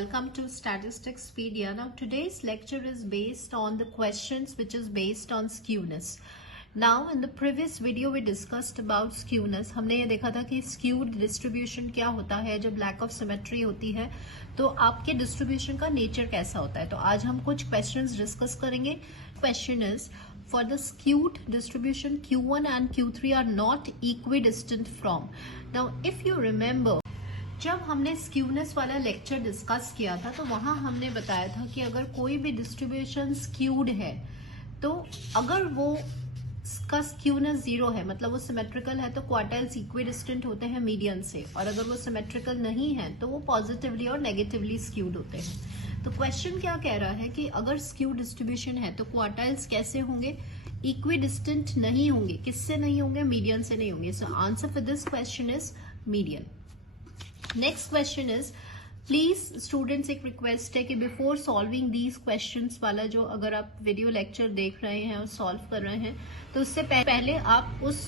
welcome to Statisticspedia. Now today's lecture is based on the questions which is based on skewness. Now in the previous video we discussed about skewness. हमने ये देखा था कि skewed distribution क्या होता है जब lack of symmetry होती है, तो आपके distribution का nature कैसा होता है. तो आज हम कुछ questions discuss करेंगे. Question is, for the skewed distribution Q1 and Q3 are not equidistant from. Now if you remember, जब हमने स्क्यूनेस वाला लेक्चर डिस्कस किया था तो वहां हमने बताया था कि अगर कोई भी डिस्ट्रीब्यूशन स्क्यूड है तो अगर वो का स्क्यूनेस 0 है, मतलब वो सिमेट्रिकल है, तो क्वार्टाइल्स इक्विडिस्टेंट होते हैं मीडियन से, और अगर वो सिमेट्रिकल नहीं है तो वो पॉजिटिवली और नेगेटिवली स्क्यूड होते हैं. तो क्वेश्चन क्या कह रहा है कि अगर स्क्यूड डिस्ट्रीब्यूशन है तो क्वार्टाइल्स कैसे होंगे? इक्विडिस्टेंट नहीं होंगे. किससे नहीं होंगे? मीडियन से नहीं होंगे. सो answer for this question is median. Next question is, please students एक रिक्वेस्ट है कि बिफोर सॉल्विंग दीज क्वेश्चंस वाला जो अगर आप वीडियो लेक्चर देख रहे हैं और सॉल्व कर रहे हैं तो उससे पहले आप उस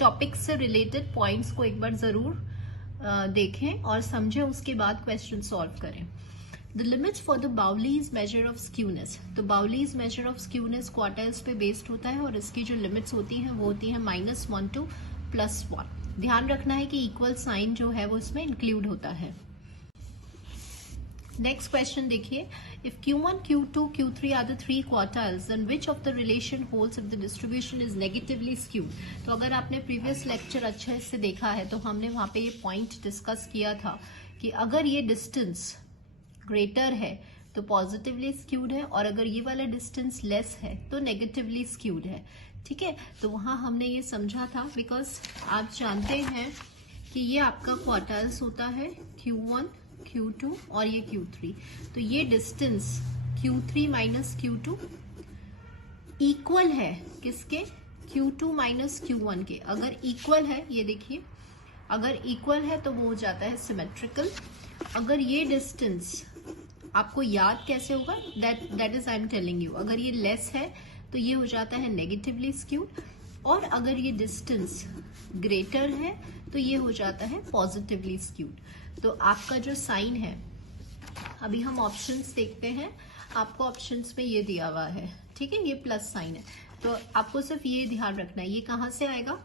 टॉपिक से रिलेटेड पॉइंट्स को एक बार जरूर देखें और समझें, उसके बाद क्वेश्चन सॉल्व करें. The limits for the Bowley's measure of skewness. तो Bowley's measure of skewness quartiles पे बेस्ड होता है और इसकी जो लिमिट्स होती हैं वो होती है -1 to +1. ध्यान रखना है कि इक्वल साइन जो है वो इसमें इंक्लूड होता है. नेक्स्ट क्वेश्चन देखिए, if Q1, Q2, Q3 are the 3 quartiles, then which of the relation holds if the distribution is negatively skewed. तो अगर आपने प्रीवियस लेक्चर अच्छे से देखा है तो हमने वहां पे ये पॉइंट डिस्कस किया था कि अगर ये डिस्टेंस ग्रेटर है तो पॉजिटिवली स्क्यूड है, और अगर ये वाला डिस्टेंस लेस है तो नेगेटिवली स्क्यूड है. ठीक है, तो वहां हमने ये समझा था बिकॉज आप जानते हैं कि ये आपका क्वार्टाइल्स होता है Q1, Q2 और ये Q3. तो ये distance Q3 minus Q2 equal है किसके? Q2 माइनस Q1 के. अगर इक्वल है, ये देखिए, अगर इक्वल है तो वो हो जाता है सिमेट्रिकल. अगर ये डिस्टेंस आपको याद कैसे होगा, that is I am telling you, अगर ये लेस है तो ये हो जाता है नेगेटिवली स्क्यूड, और अगर ये डिस्टेंस ग्रेटर है तो ये हो जाता है पॉजिटिवली स्क्यूड. तो आपका जो साइन है, अभी हम ऑप्शंस देखते हैं, आपको ऑप्शंस में ये दिया हुआ है, ठीक है, ये प्लस साइन है. तो आपको सिर्फ ये ध्यान रखना है, ये कहां से आएगा?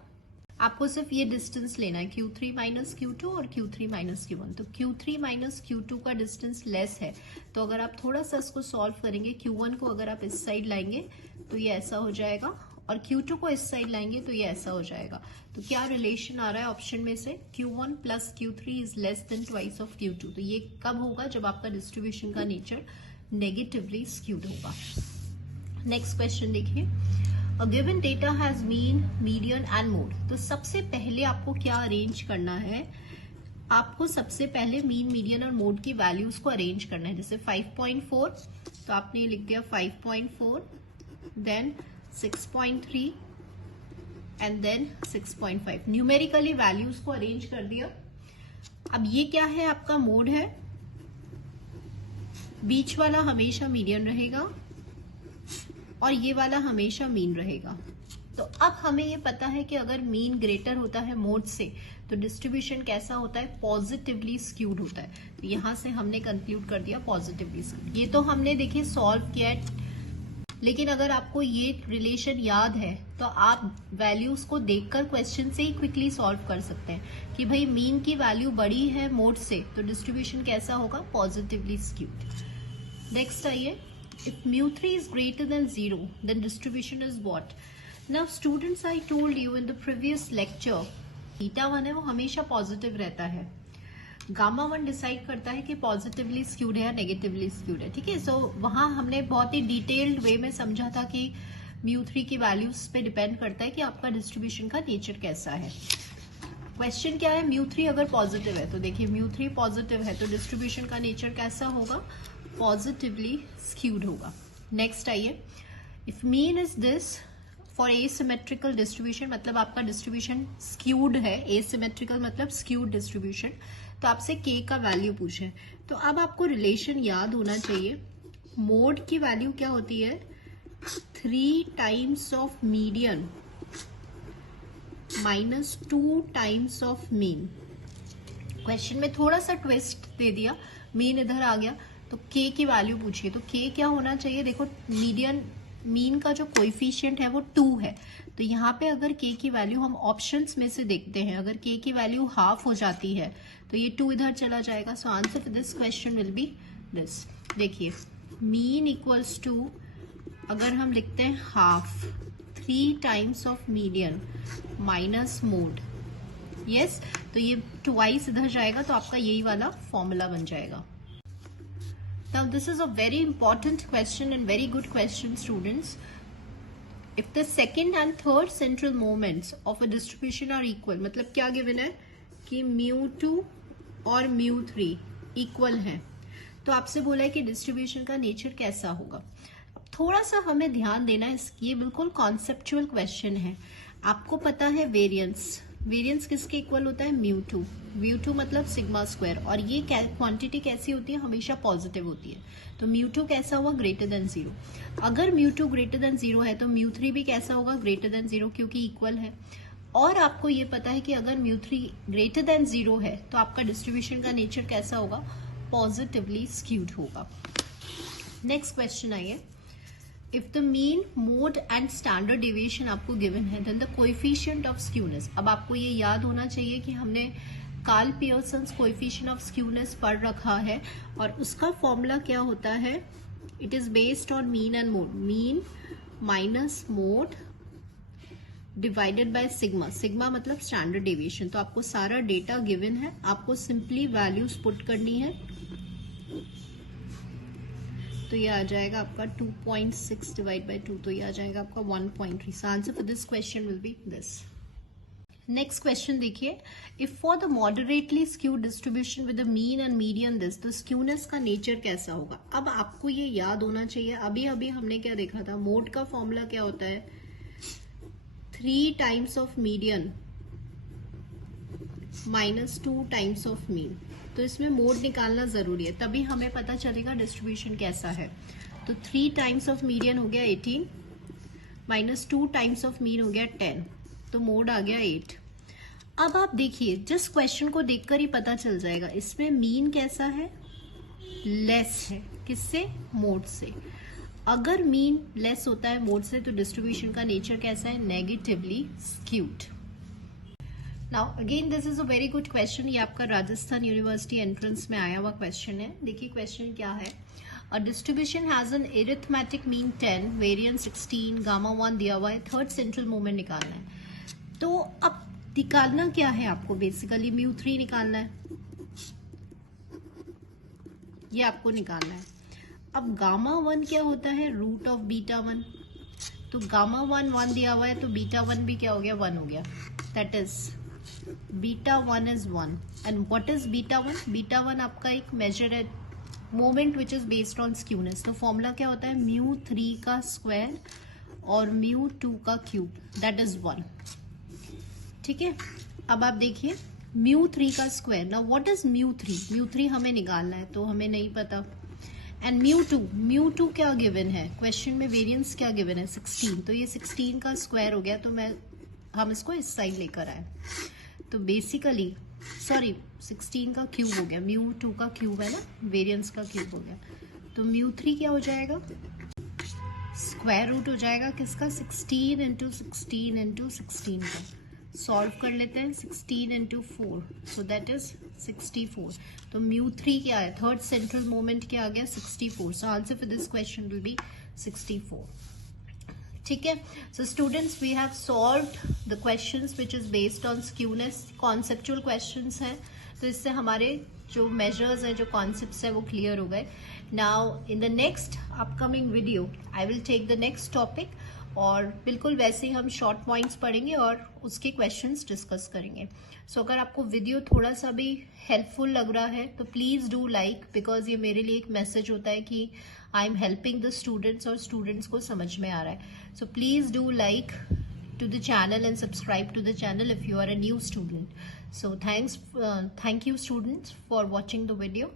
आपको सिर्फ ये डिस्टेंस लेना है, Q3 माइनस Q2 और Q3 माइनस Q1. तो Q3 माइनस Q2 का डिस्टेंस लेस है, तो अगर आप थोड़ा सा इसको सॉल्व करेंगे, Q1 को अगर आप इस साइड लाएंगे तो ये ऐसा हो जाएगा, और Q2 को इस साइड लाएंगे तो ये ऐसा हो जाएगा. तो क्या रिलेशन आ रहा है ऑप्शन में से? Q1 plus Q3 is less than twice of Q2. तो ये कब होगा? जब आपका डिस्ट्रीब्यूशन का नेचर नेगेटिवली स्क्यूड होगा. नेक्स्ट क्वेश्चन देखिए, A given data has mean, median and mode. तो सबसे पहले आपको क्या अरेंज करना है? आपको सबसे पहले मीन, मीडियन और मोड की वैल्यूज को अरेंज करना है. जैसे 5.4, तो आपने लिख दिया 5.4, then 6.3 and then 6.5. Numerically values को अरेंज कर दिया. अब ये क्या है? आपका मोड है. बीच वाला हमेशा मीडियन रहेगा और ये वाला हमेशा मीन रहेगा. तो अब हमें ये पता है कि अगर मीन ग्रेटर होता है मोड से तो डिस्ट्रीब्यूशन कैसा होता है? पॉजिटिवली स्क्यूड होता है. तो यहां से हमने कंक्लूड कर दिया पॉजिटिवली स्क्यूड. ये तो हमने देखिए सॉल्व किया है, लेकिन अगर आपको ये रिलेशन याद है तो आप वैल्यूज को देखकर क्वेश्चन से ही क्विकली सॉल्व कर सकते हैं कि भाई मीन की वैल्यू बड़ी है मोड से तो डिस्ट्रीब्यूशन कैसा होगा? Positively skewed. नेक्स्ट आइए, if mu3 is greater than 0, then distribution is what? Now students, I told you in the previous lecture, theta 1 है वो हमेशा पॉजिटिव रहता है. गामा 1 डिसाइड करता है कि पॉजिटिवली स्क्यूड है या नेगेटिवली स्क्यूड है. ठीक है, सो वहां हमने बहुत ही डिटेल्ड वे में समझा था कि mu3 की वैल्यूज पे डिपेंड करता है कि आपका डिस्ट्रीब्यूशन का नेचर कैसा है. क्वेश्चन क्या है? mu3 अगर पॉजिटिव है तो देखिए mu3 पॉजिटिव है तो डिस्ट्रीब्यूशन का नेचर कैसा होगा? पॉजिटिवली स्क्यूड होगा. नेक्स्ट आइए, if mean is this for asymmetrical distribution, मतलब आपका डिस्ट्रीब्यूशन स्क्यूड है. एसिमेट्रिकल मतलब स्क्यूड डिस्ट्रीब्यूशन. तो आपसे k का वैल्यू पूछे, तो अब आपको रिलेशन याद होना चाहिए. मोड की वैल्यू क्या होती है? 3 times of median -2 times of mean. Question में थोड़ा सा ट्विस्ट दे दिया, मीन इधर आ गया, तो के की वैल्यू पूछिए, तो के क्या होना चाहिए, देखो मीन का जो कोएफिशिएंट है वो 2 है, तो यहाँ पे अगर के की वैल्यू हम ऑप्शंस में से देखते हैं, अगर के की वैल्यू हाफ हो जाती है तो ये 2 इधर चला जाएगा। सो answer for this question will be this. देखिए मीन इक्वल्स टू, अगर हम लिखते हैं half, 3 times of median minus mode, yes, तो ये ट्वाइस इधर जाएगा, तो आपका यही वाला फॉर्मूला बन जाएगा। Now this is a very important question and very good question, students. If the second and third central moments of a distribution are equal, मतलब क्या given है कि mu2 और mu3 equal है, तो आपसे बोला है कि डिस्ट्रीब्यूशन का नेचर कैसा होगा। अब थोड़ा सा हमें ध्यान देना है, ये बिल्कुल कॉन्सेप्चुअल क्वेश्चन है। आपको पता है वेरिएंस, वेरिएंस किसके इक्वल होता है, म्यू2, म्यू2 मतलब सिग्मा स्क्वायर, और ये क्वांटिटी कैसी होती है, हमेशा पॉजिटिव होती है, तो म्यू2 कैसा हुआ, ग्रेटर देन 0। अगर म्यू2 ग्रेटर देन 0 है तो म्यू3 भी कैसा होगा, ग्रेटर देन 0, क्योंकि इक्वल है। और आपको ये पता है कि अगर म्यू3 ग्रेटर देन 0 है तो आपका डिस्ट्रीब्यूशन का नेचर कैसा होगा, पॉजिटिवली स्क्यूड होगा। नेक्स्ट क्वेश्चन आइए, if the mean, mode and standard deviation आपको गिवन है, then the coefficient of skewness. अब आपको ये याद होना चाहिए कि हमने Karl Pearson's coefficient of skewness पढ़ रखा है, और उसका फॉर्मूला क्या होता है, it is based on mean and mode, mean minus mode divided by sigma, sigma मतलब स्टैंडर्ड डेविएशन। तो आपको सारा डेटा गिवन है, आपको सिंपली वैल्यूज पुट करनी है, तो ये आ जाएगा आपका 2.6 डिवाइड बाय 2, तो ये आ जाएगा आपका 1.3। So answer for this question will be this. Next question देखिए, if for the moderately skewed distribution with the mean and median this, तो स्क्यूनेस का नेचर कैसा होगा। अब आपको ये याद होना चाहिए, अभी अभी हमने क्या देखा था, मोड का फॉर्मूला क्या होता है, 3 times of median minus 2 times of mean, तो इसमें मोड निकालना जरूरी है, तभी हमें पता चलेगा डिस्ट्रीब्यूशन कैसा है। तो 3 टाइम्स ऑफ मीडियन हो गया 18 माइनस 2 टाइम्स ऑफ मीन हो गया 10, तो मोड आ गया 8। अब आप देखिए, जिस क्वेश्चन को देखकर ही पता चल जाएगा इसमें मीन कैसा है, लेस है, किससे, मोड से। अगर मीन लेस होता है मोड से तो डिस्ट्रीब्यूशन का नेचर कैसा है, negatively skewed. Now again this is a very good question, ये आपका राजस्थान यूनिवर्सिटी एंट्रेंस में आया हुआ क्वेश्चन है। देखिए क्वेश्चन क्या है, a distribution has an arithmetic mean 10, variance 16, gamma 1 दिया हुआ है, थर्ड सेंट्रल मोमेंट निकालना है। तो अब निकालना क्या है आपको, बेसिकली म्यू3 निकालना है, ये आपको निकालना है। अब गामा 1 क्या होता है, रूट ऑफ बीटा 1, तो गामा 1 दिया हुआ है, तो बीटा 1 भी क्या हो गया, 1 हो गया, that is beta 1 is 1। And what is beta 1, beta 1 आपका एक मेजर है, moment which is based on skewness, तो फॉर्मूला क्या होता है, म्यू3 का स्क्वायर और म्यू2 का क्यूब, दैट इज 1। ठीक है, अब आप देखिए म्यू3 का स्क्वायर, नाउ व्हाट इज म्यू3, म्यू3 हमें निकालना है, तो हमें नहीं पता। एंड म्यू2 क्या गिवन है, क्वेश्चन में वेरिएंस क्या गिवन है, 16, तो ये 16 का स्क्वायर हो गया, तो हम इसको इस साइड लेकर आए, तो बेसिकली 16 का क्यूब हो गया, म्यू2 का क्यूब है ना, वेरिएंस का क्यूब हो गया, तो म्यू3 क्या हो जाएगा, स्क्वायर रूट हो जाएगा किसका, 16 इंटू 16 इंटू 16 का। सॉल्व कर लेते हैं, 16 इंटू 4, सो दैट इज 64। तो म्यू3 क्या है, थर्ड सेंट्रल मोमेंट क्या आ गया, 64। So answer for this question will be 64। ठीक है, so students we have solved the questions which is based on skewness, conceptual questions हैं, तो इससे हमारे जो मेजर्स हैं, जो कॉन्सेप्ट्स हैं वो क्लियर हो गए। Now in the next upcoming video I will take the next topic, और बिल्कुल वैसे ही हम शॉर्ट पॉइंट्स पढ़ेंगे और उसके क्वेश्चंस डिस्कस करेंगे। सो अगर आपको वीडियो थोड़ा सा भी हेल्पफुल लग रहा है तो प्लीज डू लाइक, बिकॉज ये मेरे लिए एक मैसेज होता है कि I am helping the students और स्टूडेंट्स को समझ में आ रहा है। So please do like to the channel and subscribe to the channel if you are a new student. So thank you students for watching the video.